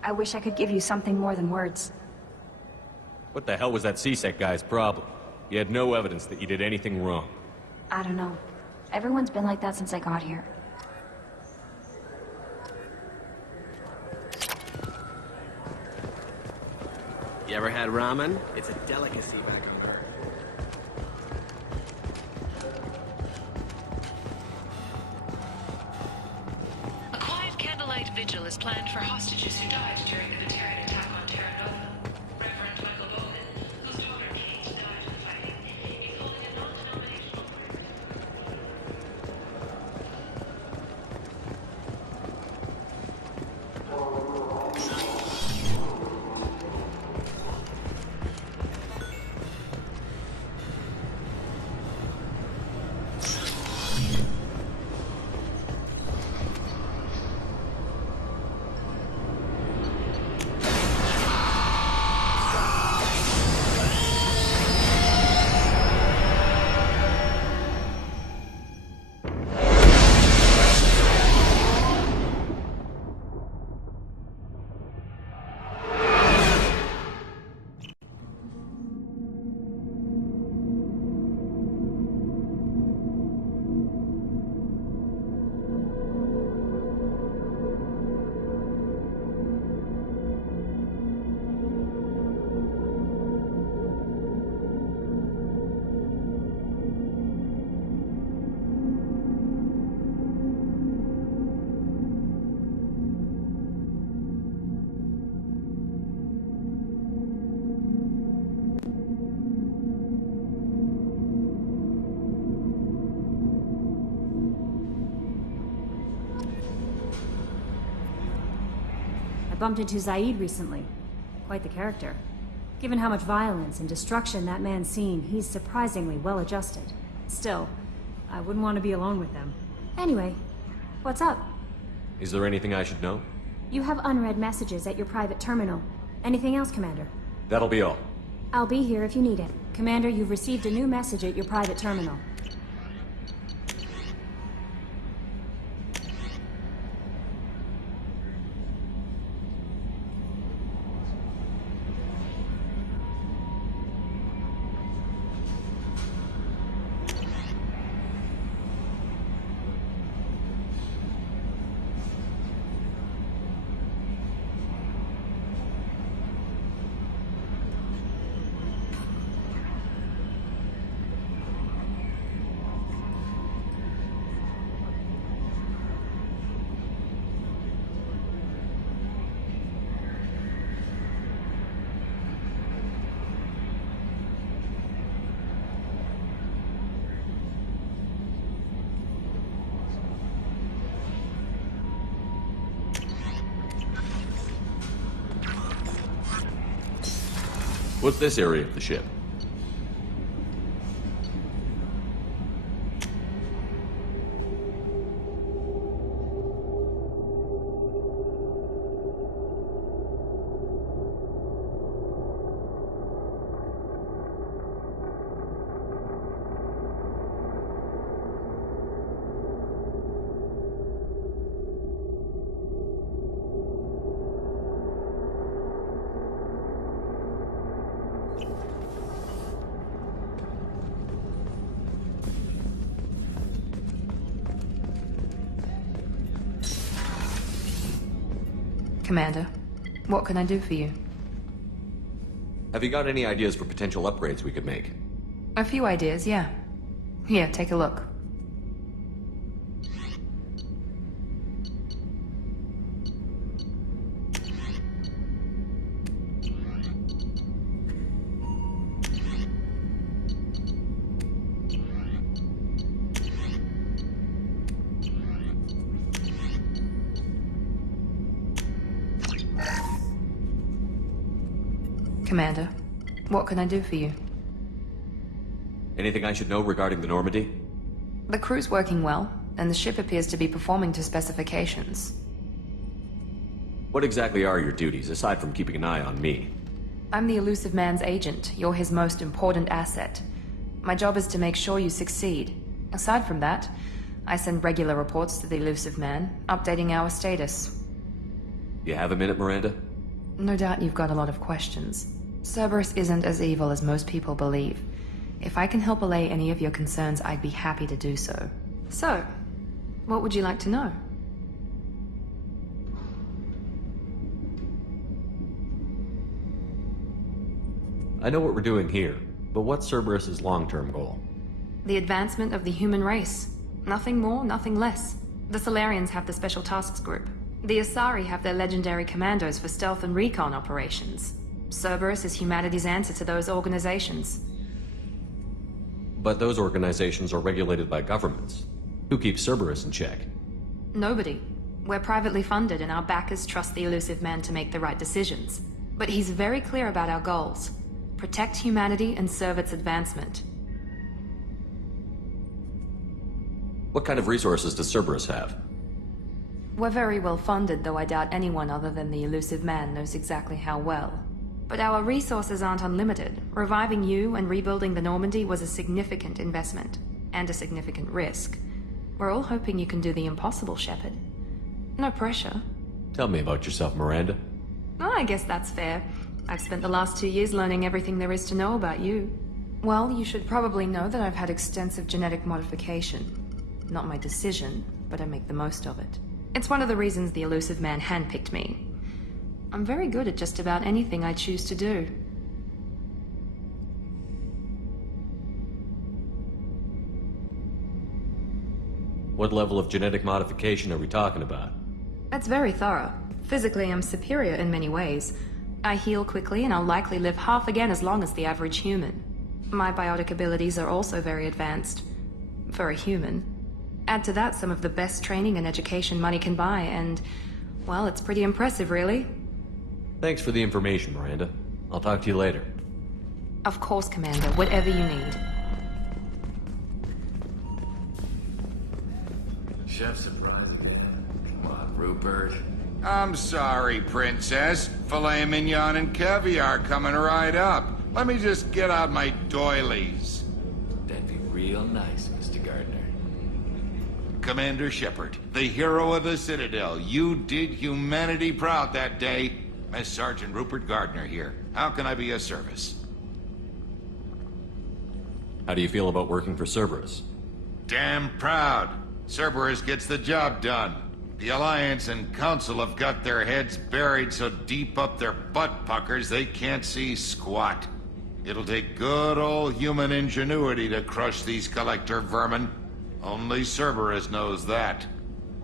I wish I could give you something more than words. What the hell was that CSEC guy's problem? You had no evidence that you did anything wrong. I don't know. Everyone's been like that since I got here. You ever had ramen? It's a delicacy back on Earth. A quiet candlelight vigil is planned for hostages who died during the Batarian attack on Terra Nova. Reverend Michael Bowman, whose daughter Kate died in fighting, is holding a non-denominational bumped into Zaid recently. Quite the character. Given how much violence and destruction that man's seen, he's surprisingly well-adjusted. Still, I wouldn't want to be alone with them. Anyway, what's up? Is there anything I should know? You have unread messages at your private terminal. Anything else, Commander? That'll be all. I'll be here if you need it. Commander, you've received a new message at your private terminal. What's this area of the ship? Commander, what can I do for you? Have you got any ideas for potential upgrades we could make? A few ideas, yeah. Here, take a look. Commander, what can I do for you? Anything I should know regarding the Normandy? The crew's working well, and the ship appears to be performing to specifications. What exactly are your duties, aside from keeping an eye on me? I'm the Elusive Man's agent. You're his most important asset. My job is to make sure you succeed. Aside from that, I send regular reports to the Elusive Man, updating our status. You have a minute, Miranda? No doubt you've got a lot of questions. Cerberus isn't as evil as most people believe. If I can help allay any of your concerns, I'd be happy to do so. So, what would you like to know? I know what we're doing here, but what's Cerberus's long-term goal? The advancement of the human race. Nothing more, nothing less. The Solarians have the Special Tasks Group. The Asari have their legendary commandos for stealth and recon operations. Cerberus is humanity's answer to those organizations. But those organizations are regulated by governments. Who keeps Cerberus in check? Nobody. We're privately funded and our backers trust the Elusive Man to make the right decisions. But he's very clear about our goals. Protect humanity and serve its advancement. What kind of resources does Cerberus have? We're very well funded, though I doubt anyone other than the Elusive Man knows exactly how well. But our resources aren't unlimited. Reviving you and rebuilding the Normandy was a significant investment, and a significant risk. We're all hoping you can do the impossible, Shepard. No pressure. Tell me about yourself, Miranda. Oh, I guess that's fair. I've spent the last 2 years learning everything there is to know about you. Well, you should probably know that I've had extensive genetic modification. Not my decision, but I make the most of it. It's one of the reasons the Elusive Man handpicked me. I'm very good at just about anything I choose to do. What level of genetic modification are we talking about? That's very thorough. Physically, I'm superior in many ways. I heal quickly, and I'll likely live half again as long as the average human. My biotic abilities are also very advanced. For a human. Add to that some of the best training and education money can buy, and... well, it's pretty impressive, really. Thanks for the information, Miranda. I'll talk to you later. Of course, Commander. Whatever you need. Chef surprise again. Come on, Rupert. I'm sorry, Princess. Filet mignon and caviar coming right up. Let me just get out my doilies. That'd be real nice, Mr. Gardner. Commander Shepard, the hero of the Citadel. You did humanity proud that day. Mess Sergeant Rupert Gardner here. How can I be of service? How do you feel about working for Cerberus? Damn proud. Cerberus gets the job done. The Alliance and Council have got their heads buried so deep up their butt puckers they can't see squat. It'll take good old human ingenuity to crush these collector vermin. Only Cerberus knows that.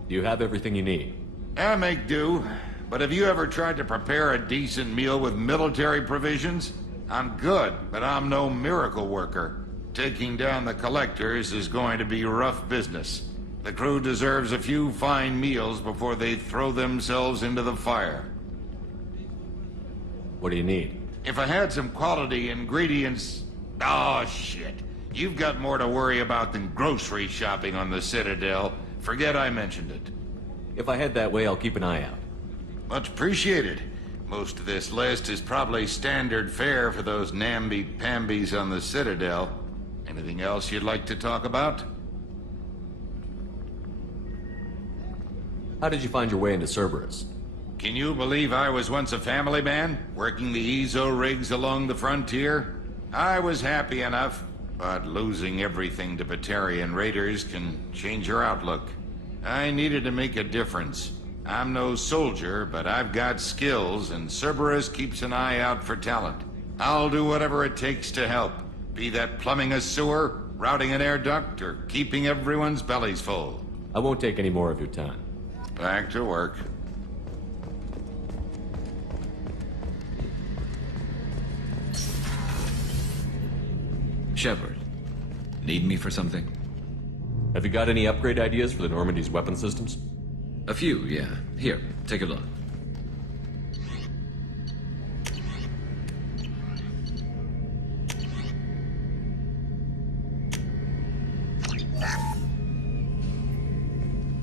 You have everything you need. I make do. But have you ever tried to prepare a decent meal with military provisions? I'm good, but I'm no miracle worker. Taking down the collectors is going to be rough business. The crew deserves a few fine meals before they throw themselves into the fire. What do you need? If I had some quality ingredients... Oh, shit. You've got more to worry about than grocery shopping on the Citadel. Forget I mentioned it. If I head that way, I'll keep an eye out. Much appreciated. Most of this list is probably standard fare for those namby-pambies on the Citadel. Anything else you'd like to talk about? How did you find your way into Cerberus? Can you believe I was once a family man, working the EZO rigs along the frontier? I was happy enough, but losing everything to Batarian raiders can change your outlook. I needed to make a difference. I'm no soldier, but I've got skills, and Cerberus keeps an eye out for talent. I'll do whatever it takes to help, be that plumbing a sewer, routing an air duct, or keeping everyone's bellies full. I won't take any more of your time. Back to work. Shepard, need me for something? Have you got any upgrade ideas for the Normandy's weapon systems? A few, yeah. Here, take a look.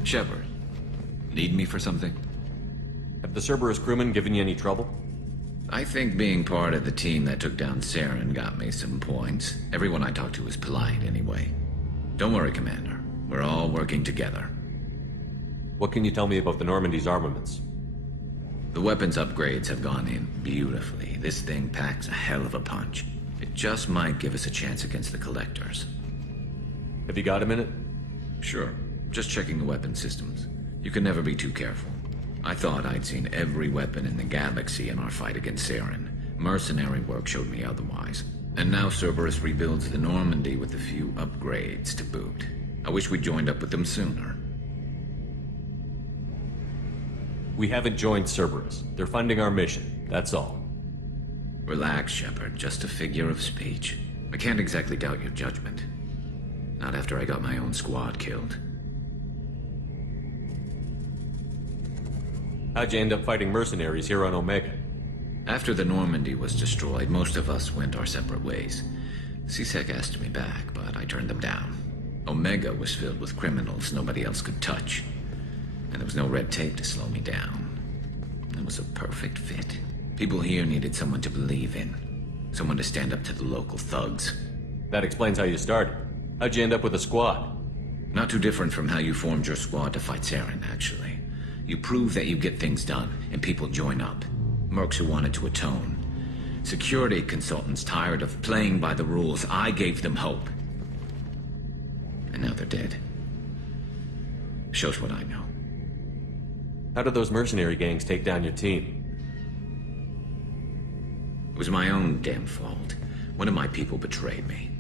Shepard, need me for something? Have the Cerberus crewmen given you any trouble? I think being part of the team that took down Saren got me some points. Everyone I talked to was polite anyway. Don't worry, Commander. We're all working together. What can you tell me about the Normandy's armaments? The weapons upgrades have gone in beautifully. This thing packs a hell of a punch. It just might give us a chance against the Collectors. Have you got a minute? Sure. Just checking the weapon systems. You can never be too careful. I thought I'd seen every weapon in the galaxy in our fight against Saren. Mercenary work showed me otherwise. And now Cerberus rebuilds the Normandy with a few upgrades to boot. I wish we'd joined up with them sooner. We haven't joined Cerberus. They're funding our mission, that's all. Relax, Shepard. Just a figure of speech. I can't exactly doubt your judgment. Not after I got my own squad killed. How'd you end up fighting mercenaries here on Omega? After the Normandy was destroyed, most of us went our separate ways. C-Sec asked me back, but I turned them down. Omega was filled with criminals nobody else could touch. And there was no red tape to slow me down. It was a perfect fit. People here needed someone to believe in. Someone to stand up to the local thugs. That explains how you started. How'd you end up with a squad? Not too different from how you formed your squad to fight Saren, actually. You prove that you get things done, and people join up. Mercs who wanted to atone. Security consultants tired of playing by the rules. I gave them hope. And now they're dead. Shows what I know. How did those mercenary gangs take down your team? It was my own damn fault. One of my people betrayed me.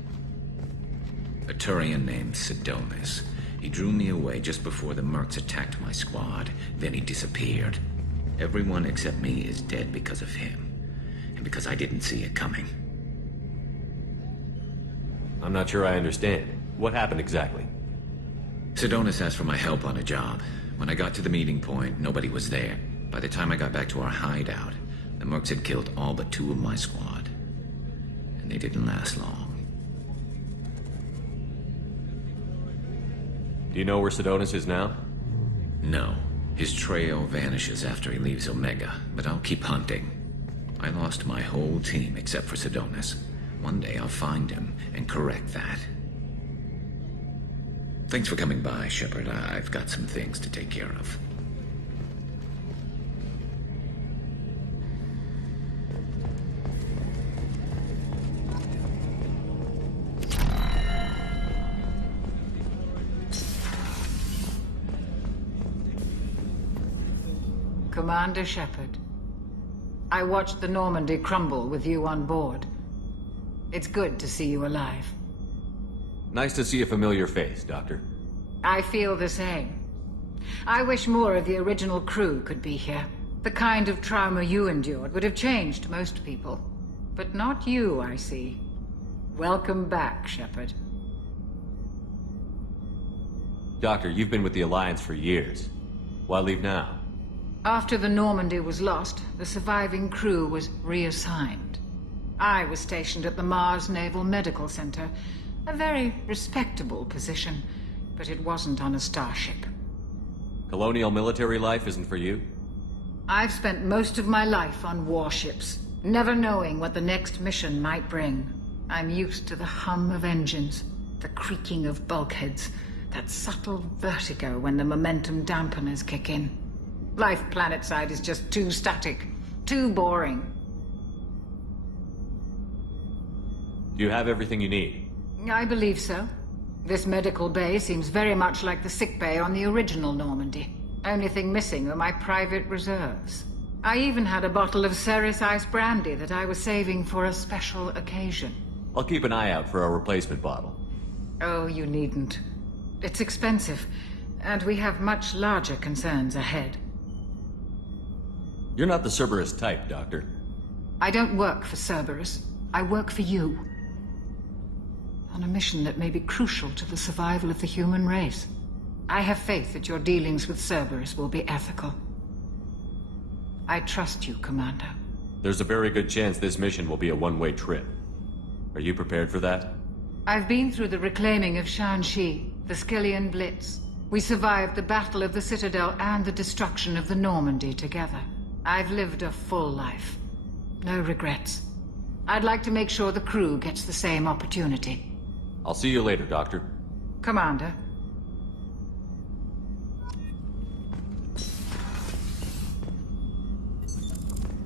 A Turian named Sidonis. He drew me away just before the mercs attacked my squad. Then he disappeared. Everyone except me is dead because of him. And because I didn't see it coming. I'm not sure I understand. What happened exactly? Sidonis asked for my help on a job. When I got to the meeting point, nobody was there. By the time I got back to our hideout, The mercs had killed all but 2 of my squad, and they didn't last long. Do you know where Sidonis is now? No. His trail vanishes after he leaves Omega, but I'll keep hunting. I lost my whole team except for Sidonis. One day I'll find him and correct that. Thanks for coming by, Shepard. I've got some things to take care of. Commander Shepard, I watched the Normandy crumble with you on board. It's good to see you alive. Nice to see a familiar face, Doctor. I feel the same. I wish more of the original crew could be here. The kind of trauma you endured would have changed most people. But not you, I see. Welcome back, Shepard. Doctor, you've been with the Alliance for years. Why leave now? After the Normandy was lost, the surviving crew was reassigned. I was stationed at the Mars Naval Medical Center, a very respectable position, but it wasn't on a starship. Colonial military life isn't for you? I've spent most of my life on warships, never knowing what the next mission might bring. I'm used to the hum of engines, the creaking of bulkheads, that subtle vertigo when the momentum dampeners kick in. Life planetside is just too static, too boring. Do you have everything you need? I believe so. This medical bay seems very much like the sick bay on the original Normandy. Only thing missing were my private reserves. I even had a bottle of Ceres Ice brandy that I was saving for a special occasion. I'll keep an eye out for a replacement bottle. Oh, you needn't. It's expensive, and we have much larger concerns ahead. You're not the Cerberus type, Doctor. I don't work for Cerberus. I work for you. On a mission that may be crucial to the survival of the human race. I have faith that your dealings with Cerberus will be ethical. I trust you, Commander. There's a very good chance this mission will be a one-way trip. Are you prepared for that? I've been through the reclaiming of Shanxi, the Skillian Blitz. We survived the Battle of the Citadel and the destruction of the Normandy together. I've lived a full life. No regrets. I'd like to make sure the crew gets the same opportunity. I'll see you later, Doctor. Commander.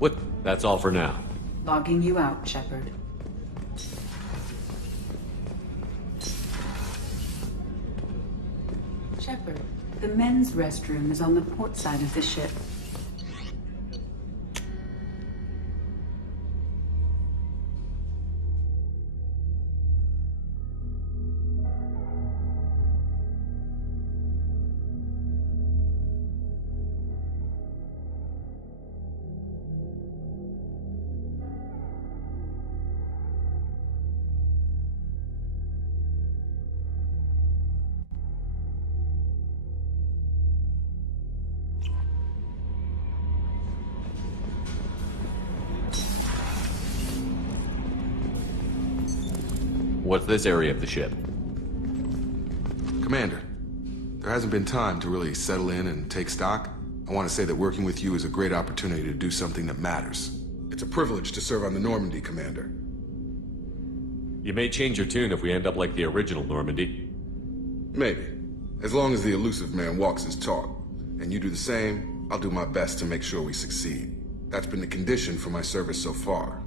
What? That's all for now. Logging you out, Shepard. Shepard, the men's restroom is on the port side of the ship. What's this area of the ship? Commander, there hasn't been time to really settle in and take stock. I want to say that working with you is a great opportunity to do something that matters. It's a privilege to serve on the Normandy, Commander. You may change your tune if we end up like the original Normandy. Maybe. As long as the elusive man walks his talk. And you do the same, I'll do my best to make sure we succeed. That's been the condition for my service so far.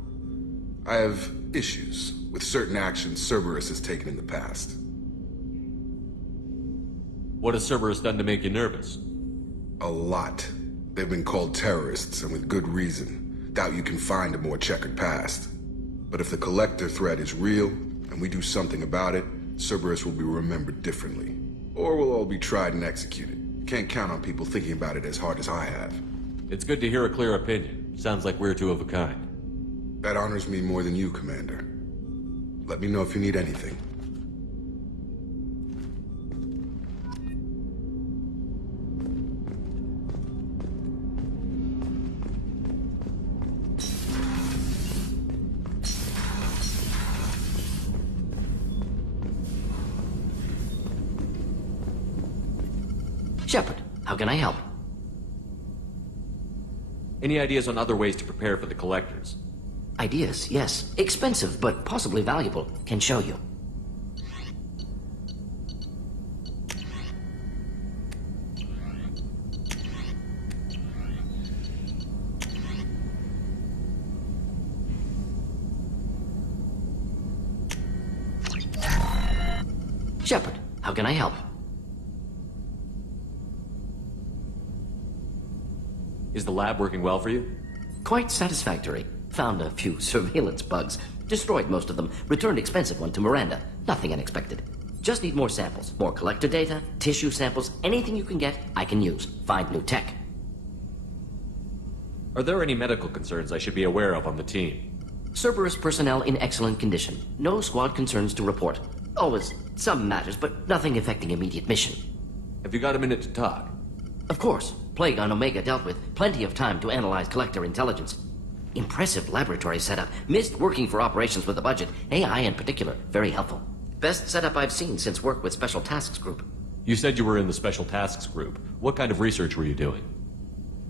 I have issues with certain actions Cerberus has taken in the past. What has Cerberus done to make you nervous? A lot. They've been called terrorists, and with good reason. Doubt you can find a more checkered past. But if the Collector threat is real, and we do something about it, Cerberus will be remembered differently. Or we'll all be tried and executed. You can't count on people thinking about it as hard as I have. It's good to hear a clear opinion. Sounds like we're two of a kind. That honors me more than you, Commander. Let me know if you need anything. Shepard, how can I help? Any ideas on other ways to prepare for the collectors? Ideas, yes. Expensive, but possibly valuable. Can show you. Shepard, how can I help? Is the lab working well for you? Quite satisfactory. Found a few surveillance bugs. Destroyed most of them. Returned expensive one to Miranda. Nothing unexpected. Just need more samples. More collector data, tissue samples, anything you can get, I can use. Find new tech. Are there any medical concerns I should be aware of on the team? Cerberus personnel in excellent condition. No squad concerns to report. Always some matters, but nothing affecting immediate mission. Have you got a minute to talk? Of course. Plague on Omega dealt with. Plenty of time to analyze collector intelligence. Impressive laboratory setup. Missed working for operations with a budget. AI in particular. Very helpful. Best setup I've seen since work with Special Tasks Group. You said you were in the Special Tasks Group. What kind of research were you doing?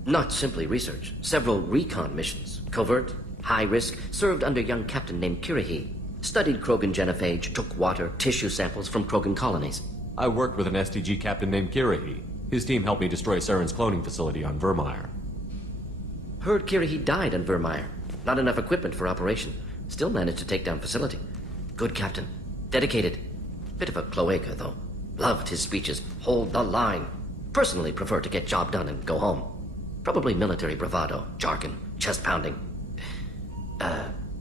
Not simply research. Several recon missions. Covert, high risk, served under a young captain named Kirihi. Studied Krogan genophage, took water, tissue samples from Krogan colonies. I worked with an STG captain named Kirihi. His team helped me destroy Saren's cloning facility on Vermeer. Heard Kirihi died on Vermeer. Not enough equipment for operation. Still managed to take down facility. Good captain. Dedicated. Bit of a cloaca, though. Loved his speeches. Hold the line. Personally prefer to get job done and go home. Probably military bravado, jargon, chest pounding.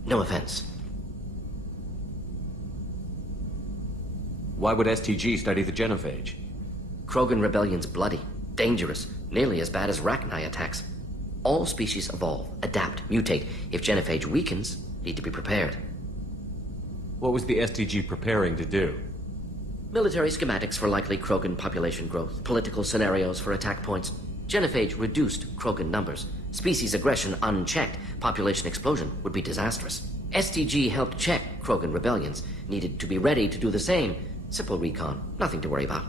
No offense. Why would STG study the genophage? Krogan rebellion's bloody, dangerous, nearly as bad as Rachni attacks. All species evolve, adapt, mutate. If genophage weakens, need to be prepared. What was the STG preparing to do? Military schematics for likely Krogan population growth, political scenarios for attack points. Genophage reduced Krogan numbers. Species aggression unchecked, population explosion would be disastrous. STG helped check Krogan rebellions, needed to be ready to do the same. Simple recon, nothing to worry about.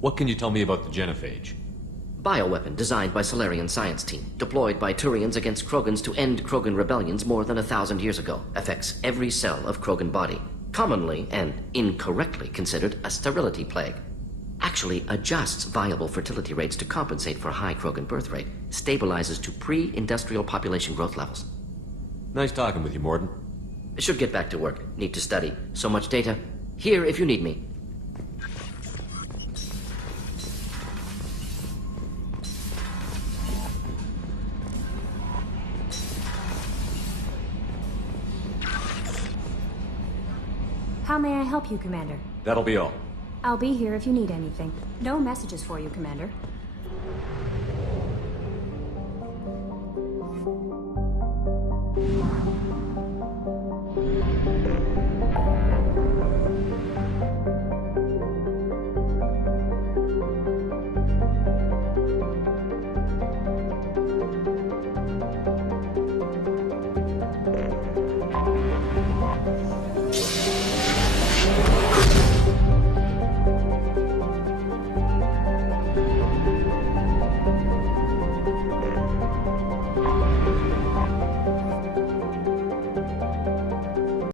What can you tell me about the genophage? Bioweapon designed by Solarian science team, deployed by Turians against Krogans to end Krogan rebellions more than 1,000 years ago. Affects every cell of Krogan body. Commonly and incorrectly considered a sterility plague. Actually adjusts viable fertility rates to compensate for high Krogan birth rate. Stabilizes to pre-industrial population growth levels. Nice talking with you, Morden. Should get back to work. Need to study. So much data. Here if you need me. How may I help you, Commander? That'll be all. I'll be here if you need anything. No messages for you, Commander.